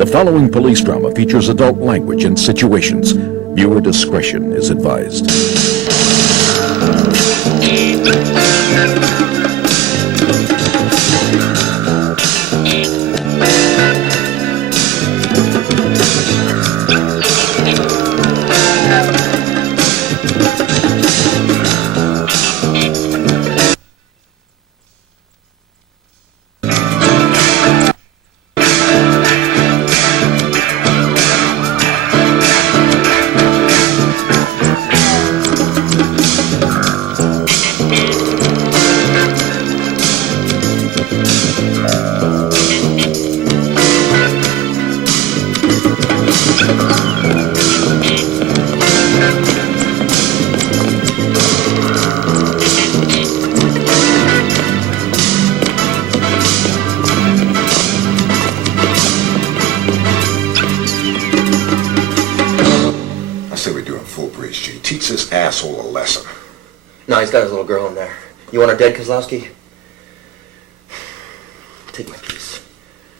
The following police drama features adult language and situations. Viewer discretion is advised. Teach this asshole a lesson. No, he's got his little girl in there. You want her dead, Kozlowski? Take my piece.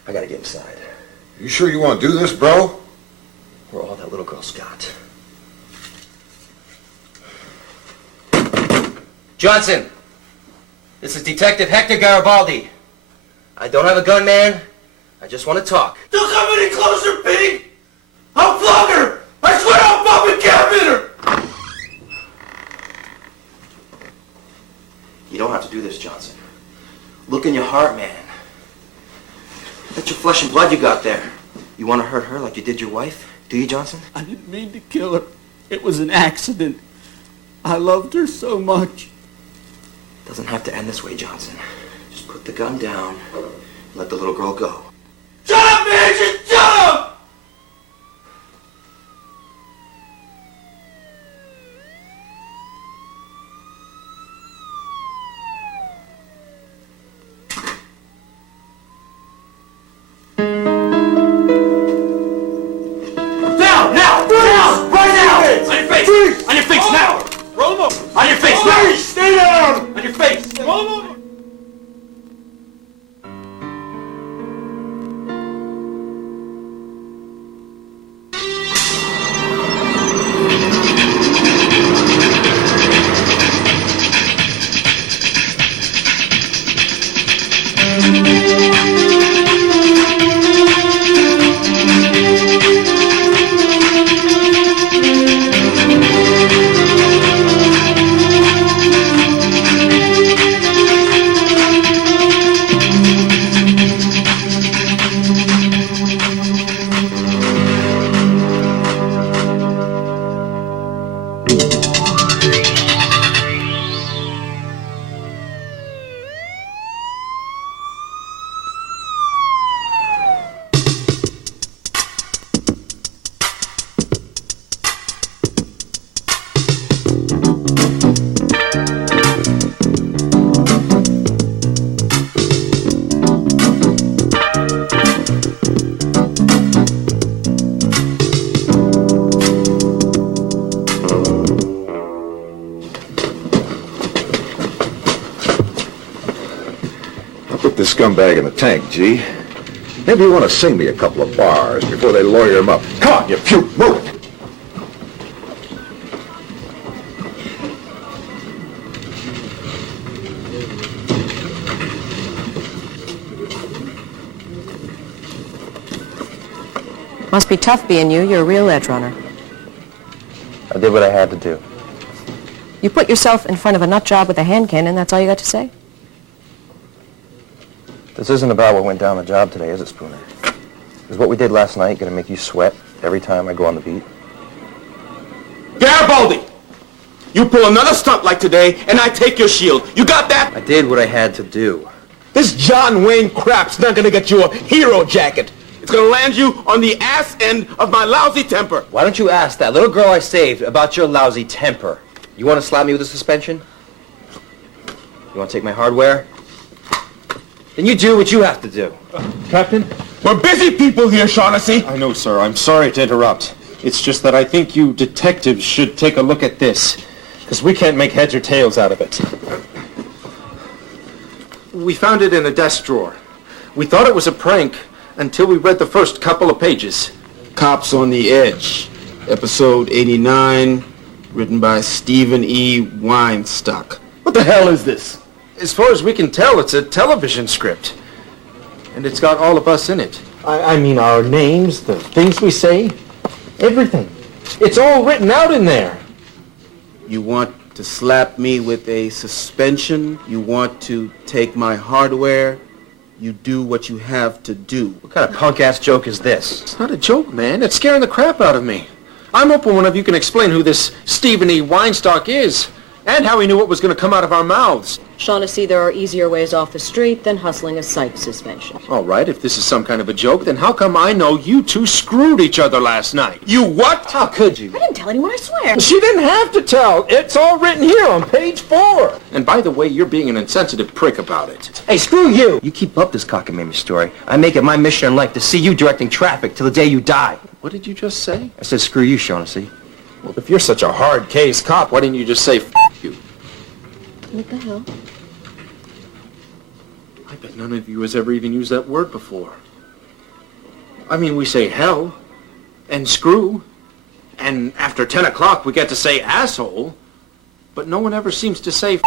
I gotta get inside. You sure you want to do this, bro? We're all that little girl's got. Johnson! This is Detective Hector Garibaldi. I don't have a gun, man. I just want to talk. Don't come any closer, pig! I'll flog her! I swear I'll fucking cabinet her! You don't have to do this, Johnson. Look in your heart, man. That's your flesh and blood you got there. You want to hurt her like you did your wife? Do you, Johnson? I didn't mean to kill her. It was an accident. I loved her so much. Doesn't have to end this way, Johnson. Just put the gun down and let the little girl go. Shut up, man! Just shut up! On your face now! Roll him over! On your face now! Stay down! On your face! Roll him over! This scumbag in the tank, G. Maybe you want to sing me a couple of bars before they lawyer him up. Come on, you puke, move it! Must be tough being you. You're a real edge runner. I did what I had to do. You put yourself in front of a nut job with a hand cannon, that's all you got to say? This isn't about what went down the job today, is it, Spooner? Is what we did last night going to make you sweat every time I go on the beat? Garibaldi! You pull another stunt like today, and I take your shield. You got that? I did what I had to do. This John Wayne crap's not going to get you a hero jacket. It's going to land you on the ass end of my lousy temper. Why don't you ask that little girl I saved about your lousy temper? You want to slap me with a suspension? You want to take my hardware? Then you do what you have to do. Captain? We're busy people here, Shaughnessy. I know, sir. I'm sorry to interrupt. It's just that I think you detectives should take a look at this, because we can't make heads or tails out of it. We found it in a desk drawer. We thought it was a prank until we read the first couple of pages. Cops on the Edge, episode 89, written by Stephen E. Weinstock. What the hell is this? As far as we can tell, it's a television script. And it's got all of us in it. I mean, our names, the things we say, everything. It's all written out in there. You want to slap me with a suspension? You want to take my hardware? You do what you have to do. What kind of punk-ass joke is this? It's not a joke, man. It's scaring the crap out of me. I'm hoping one of you can explain who this Stephen E. Weinstock is, and how he knew what was going to come out of our mouths. Shaughnessy, there are easier ways off the street than hustling a psych suspension. All right, if this is some kind of a joke, then how come I know you two screwed each other last night? You what? How could you? I didn't tell anyone, I swear. She didn't have to tell. It's all written here on page 4. And by the way, you're being an insensitive prick about it. Hey, screw you! You keep up this cockamamie story. I make it my mission in life to see you directing traffic till the day you die. What did you just say? I said screw you, Shaughnessy. Well, if you're such a hard case cop, why didn't you just say F you? What the hell? I bet none of you has ever even used that word before. I mean, we say hell, and screw, and after 10 o'clock we get to say asshole, but no one ever seems to say F.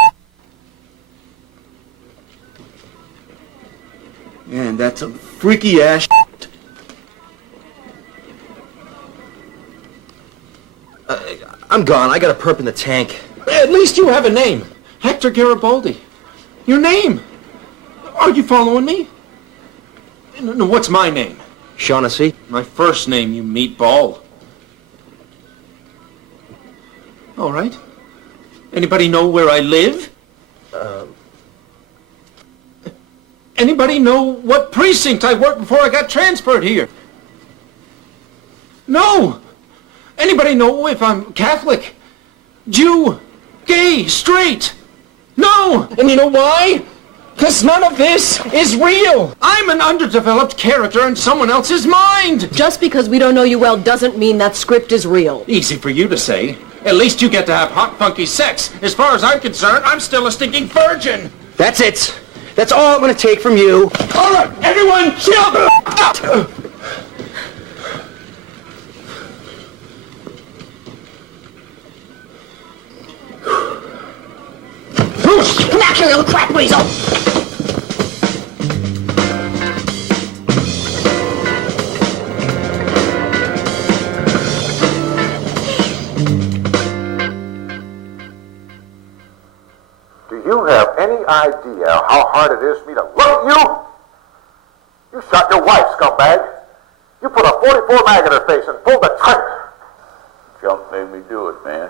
Man, that's some freaky ass shit. I'm gone. I got a perp in the tank. At least you have a name. Hector Garibaldi. Your name. Are you following me? No, what's my name? Shaughnessy. My first name, you meatball. All right. Anybody know where I live? Anybody know what precinct I worked before I got transferred here? No! Anybody know if I'm Catholic, Jew, gay, straight? No! And you know why? Because none of this is real. I'm an underdeveloped character in someone else's mind. Just because we don't know you well doesn't mean that script is real. Easy for you to say. At least you get to have hot, funky sex. As far as I'm concerned, I'm still a stinking virgin. That's it. That's all I'm going to take from you. All right, everyone, chill out. Come back here, you little crap weasel! Do you have any idea how hard it is for me to look at you? You shot your wife, scumbag. You put a .44 mag in her face and pulled the trigger. Jump made me do it, man.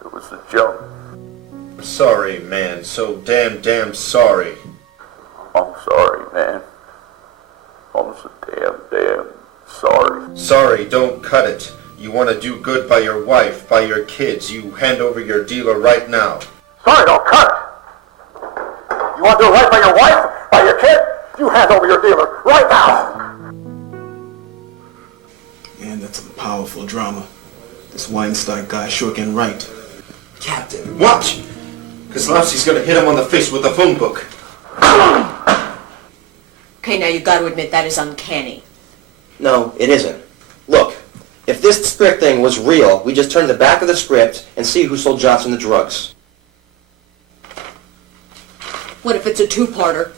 It was the jump. Sorry, man. So damn sorry. I'm sorry, man. I'm so damn sorry. Sorry, don't cut it. You want to do good by your wife, by your kids. You hand over your dealer right now. Sorry, don't cut it. You want to do right by your wife, by your kid? You hand over your dealer right now. Man, that's some powerful drama. This Weinstein guy sure can write. Captain, watch! Kozlowski's gonna hit him on the face with the phone book. Okay, now you've got to admit that is uncanny. No, it isn't. Look, if this script thing was real, we just turn to the back of the script and see who sold Johnson the drugs. What if it's a two-parter?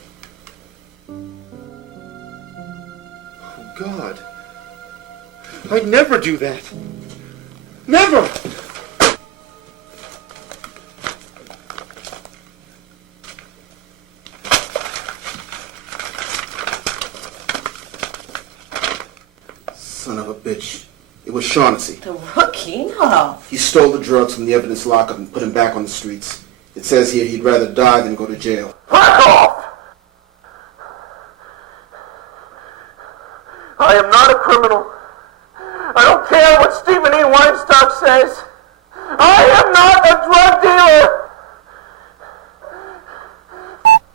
Oh, God. I'd never do that. Never! Son of a bitch. It was Shaughnessy. The rookie? No. He stole the drugs from the evidence lockup and put him back on the streets. It says here he'd rather die than go to jail. Back off! I am not a criminal. I don't care what Stephen E. Weinstock says. I am not a drug dealer.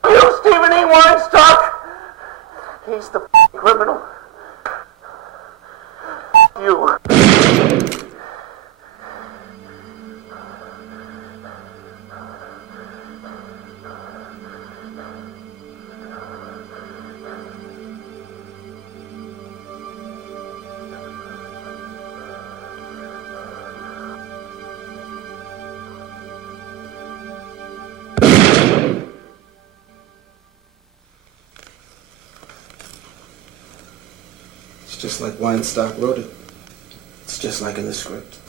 You, Stephen E. Weinstock. He's the criminal. You. It's just like Weinstock wrote it. It's just like in the script.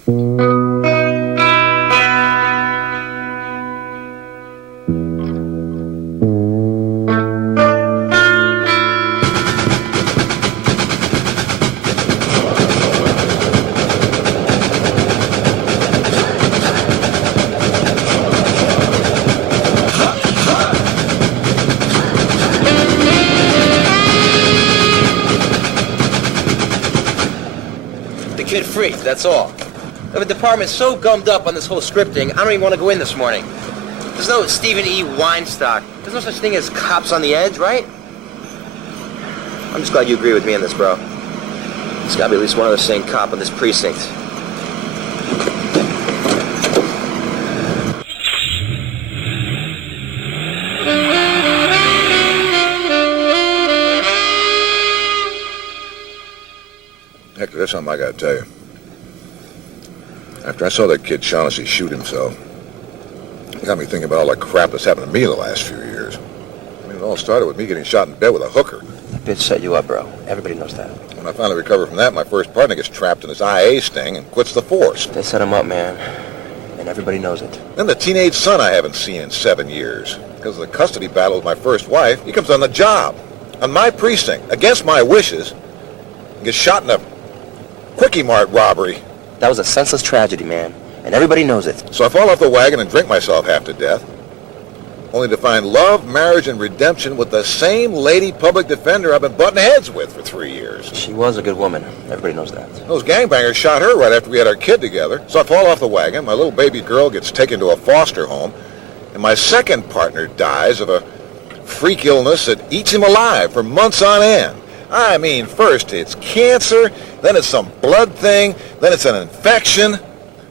Kid freaked, that's all. The department's so gummed up on this whole scripting, I don't even want to go in this morning. There's no Stephen E. Weinstock. There's no such thing as cops on the edge, right? I'm just glad you agree with me on this, bro. There's got to be at least one other sane cop in this precinct. Hector, there's something I gotta tell you. After I saw that kid Shaughnessy shoot himself, it got me thinking about all the crap that's happened to me in the last few years. I mean, it all started with me getting shot in bed with a hooker. That bitch set you up, bro. Everybody knows that. When I finally recover from that, my first partner gets trapped in his IA sting and quits the force. They set him up, man. And everybody knows it. Then the teenage son I haven't seen in 7 years. Because of the custody battle with my first wife, he comes on the job, on my precinct, against my wishes, and gets shot in a Quickie Mart robbery. That was a senseless tragedy, man. And everybody knows it. So I fall off the wagon and drink myself half to death, only to find love, marriage, and redemption with the same lady public defender I've been butting heads with for 3 years. She was a good woman. Everybody knows that. Those gangbangers shot her right after we had our kid together. So I fall off the wagon, my little baby girl gets taken to a foster home, and my second partner dies of a freak illness that eats him alive for months on end. I mean, first it's cancer, then it's some blood thing, then it's an infection.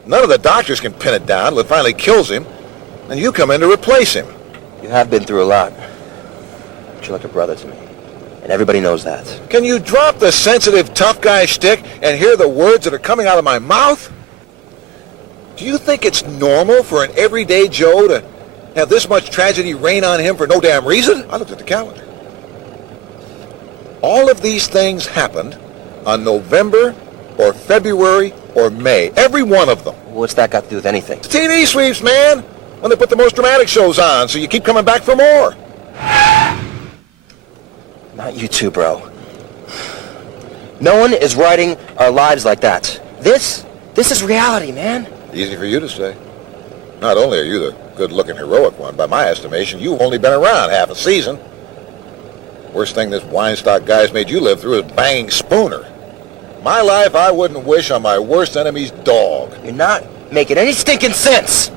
None of the doctors can pin it down till it finally kills him, and you come in to replace him. You have been through a lot. But you're like a brother to me. And everybody knows that. Can you drop the sensitive tough guy shtick and hear the words that are coming out of my mouth? Do you think it's normal for an everyday Joe to have this much tragedy rain on him for no damn reason? I looked at the calendar. All of these things happened on November or February or May. Every one of them. What's that got to do with anything? It's TV sweeps, man. When they put the most dramatic shows on, so you keep coming back for more. Not you two, bro. No one is writing our lives like that. This is reality, man. Easy for you to say. Not only are you the good-looking, heroic one, by my estimation, you've only been around half a season. Worst thing this Weinstock guy's made you live through is banging Spooner. My life I wouldn't wish on my worst enemy's dog. You're not making any stinking sense.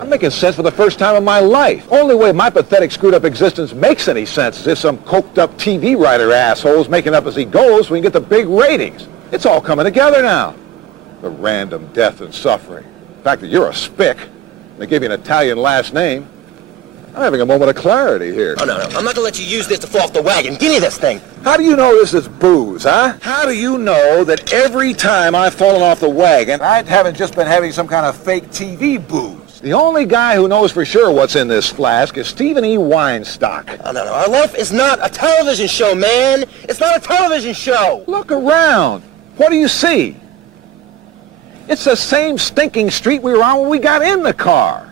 I'm making sense for the first time in my life. Only way my pathetic, screwed-up existence makes any sense is if some coked-up TV writer asshole's making up as he goes so we can get the big ratings. It's all coming together now. The random death and suffering. The fact that you're a spick. They gave you an Italian last name. I'm having a moment of clarity here. Oh, no. I'm not going to let you use this to fall off the wagon. Give me this thing. How do you know this is booze, huh? How do you know that every time I've fallen off the wagon, I haven't just been having some kind of fake TV booze? The only guy who knows for sure what's in this flask is Stephen E. Weinstock. Oh, no. Our life is not a television show, man. It's not a television show. Look around. What do you see? It's the same stinking street we were on when we got in the car.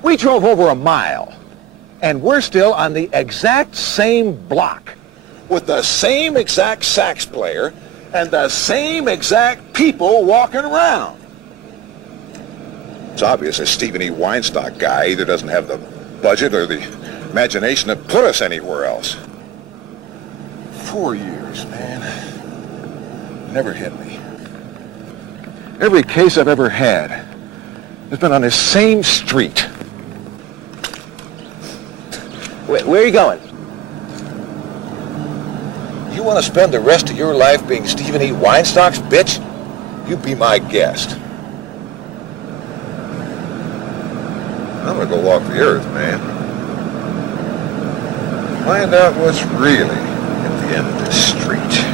We drove over a mile, and we're still on the exact same block, with the same exact sax player and the same exact people walking around. It's obvious this Stephen E. Weinstock guy either doesn't have the budget or the imagination to put us anywhere else. 4 years, man. Never hit me. Every case I've ever had has been on this same street. Where are you going? You want to spend the rest of your life being Stephen E. Weinstock's bitch? You be my guest. I'm going to go walk the earth, man. Find out what's really at the end of this street.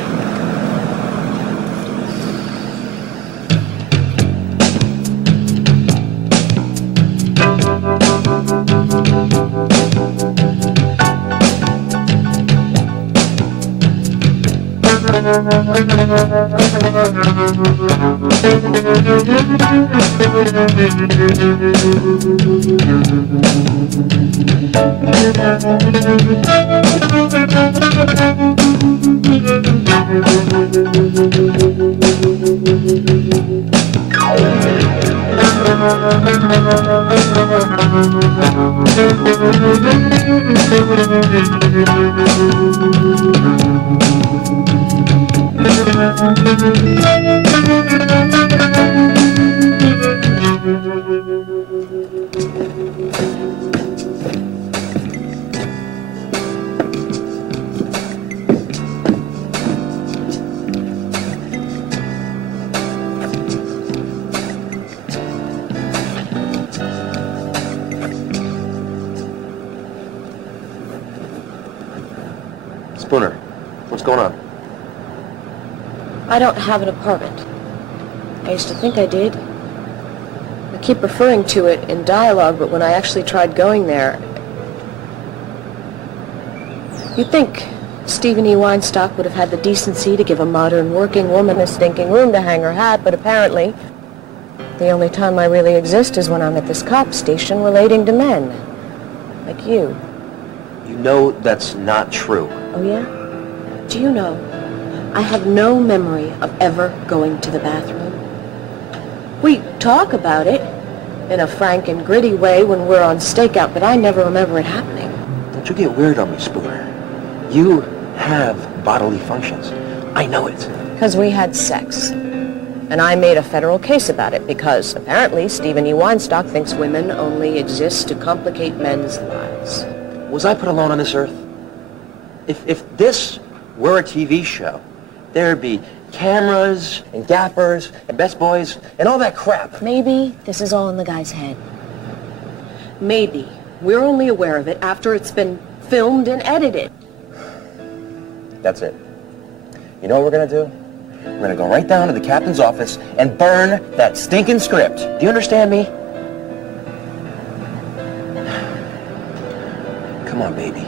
Spooner, what's going on? I don't have an apartment. I used to think I did. I keep referring to it in dialogue, but when I actually tried going there... You'd think Stephen E. Weinstock would have had the decency to give a modern working woman a stinking room to hang her hat, but apparently the only time I really exist is when I'm at this cop station relating to men. Like you. You know that's not true. Oh, yeah? Do you know, I have no memory of ever going to the bathroom. We talk about it in a frank and gritty way when we're on stakeout, but I never remember it happening. Don't you get weird on me, Spooner. You have bodily functions. I know it. Because we had sex. And I made a federal case about it because apparently Stephen E. Weinstock thinks women only exist to complicate men's lives. Was I put alone on this earth? If this were a TV show, there'd be cameras and gappers and best boys and all that crap. Maybe this is all in the guy's head. Maybe we're only aware of it after it's been filmed and edited. That's it. You know what we're gonna do? We're gonna go right down to the captain's office and burn that stinking script. Do you understand me? Come on, baby.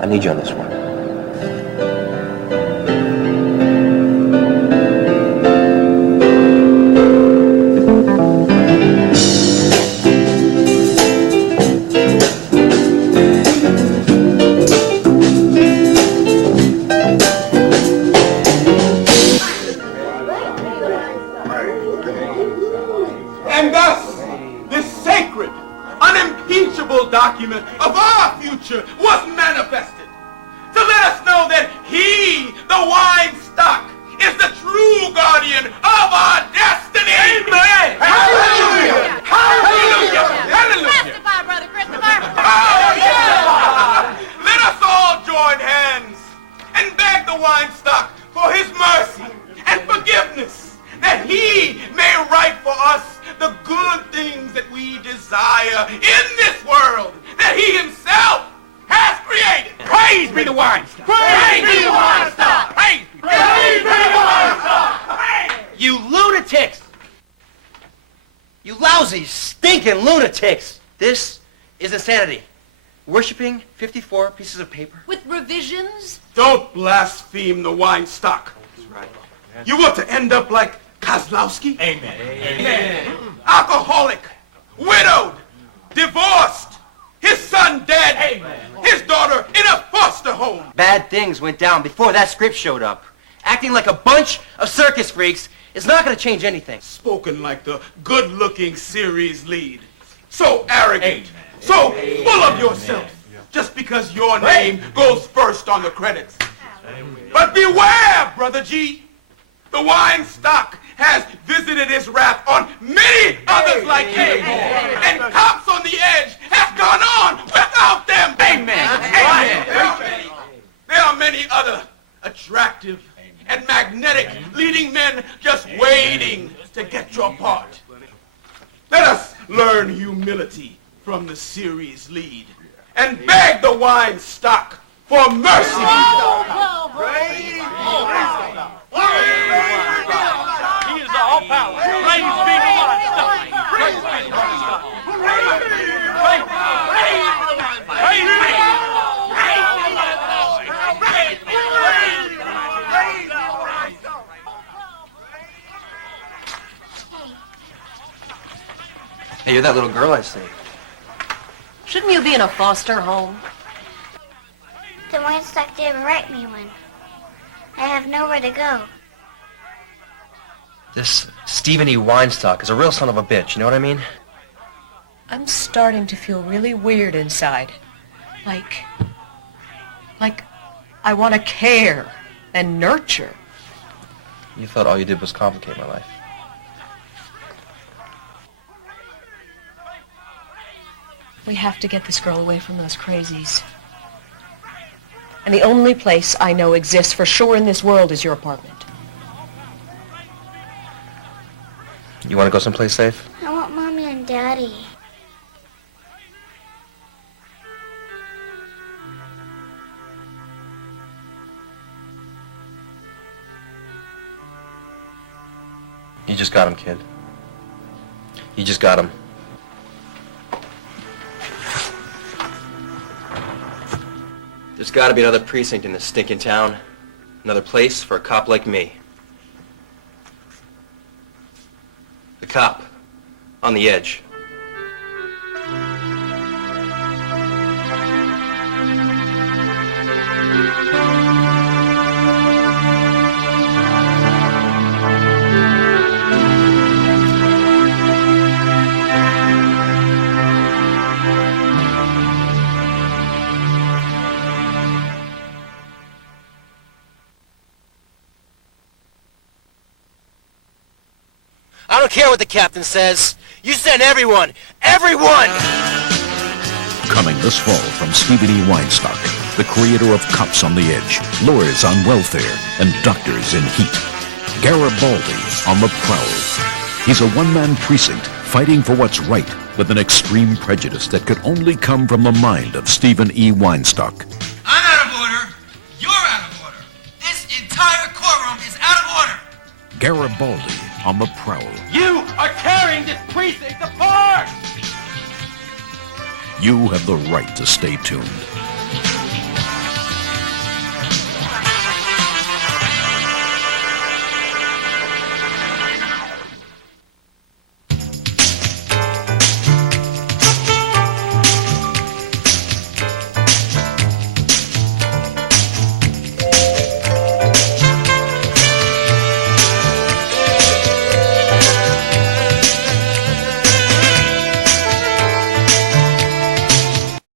I need you on this one. And thus, this sacred, unimpeachable document of our future was manifested to let us know that he, the Weinstock, is the true guardian of our destiny. Amen. Hallelujah. Hallelujah. Hallelujah. Testify, Brother Christopher. Oh, yeah. Let us all join hands and beg the Weinstock for his mercy and forgiveness, that he may write for us the good things that we desire in this world that he himself has created. Praise be the Weinstock. Praise be the Weinstock. Praise be the Weinstock. You lunatics! You lousy, stinking lunatics! This is insanity. Worshipping 54 pieces of paper. With revisions? Don't blaspheme the Weinstock. That's right. You want to end up like Kozlowski? Amen. Amen. Alcoholic, widowed, divorced, his son dead, amen, his daughter in a foster home. Bad things went down before that script showed up. Acting like a bunch of circus freaks is not going to change anything. Spoken like the good-looking series lead. So arrogant, so full of yourself, just because your name goes first on the credits. But beware, Brother G. The Weinstock has visited his wrath on many others like him. And Cops on the Edge has gone on without them. Amen. Amen. There are many other attractive and magnetic leading men just waiting to get your part. Let us learn humility from the series lead and beg the Weinstock for mercy. He is all power. Praise be the Weinstock. Praise be the Weinstock. Praise be the Weinstock. Hey, you're that little girl I see. Shouldn't you be in a foster home? The Weinstock didn't write me one. I have nowhere to go. This Stephen E. Weinstock is a real son of a bitch, you know what I mean? I'm starting to feel really weird inside. Like I want to care and nurture. You thought all you did was complicate my life. We have to get this girl away from those crazies. And the only place I know exists for sure in this world is your apartment. You want to go someplace safe? I want Mommy and Daddy. You just got him, kid. You just got him. There's got to be another precinct in this stinking town. Another place for a cop like me. The cop. On the edge. I don't care what the captain says. You send everyone. Everyone! Coming this fall from Stephen E. Weinstock, the creator of Cops on the Edge, Lawyers on Welfare, and Doctors in Heat. Garibaldi on the prowl. He's a one-man precinct fighting for what's right with an extreme prejudice that could only come from the mind of Stephen E. Weinstock. I'm out of order. You're out of order. This entire courtroom is out of order. Garibaldi on the prowl. You are tearing this precinct apart! You have the right to stay tuned.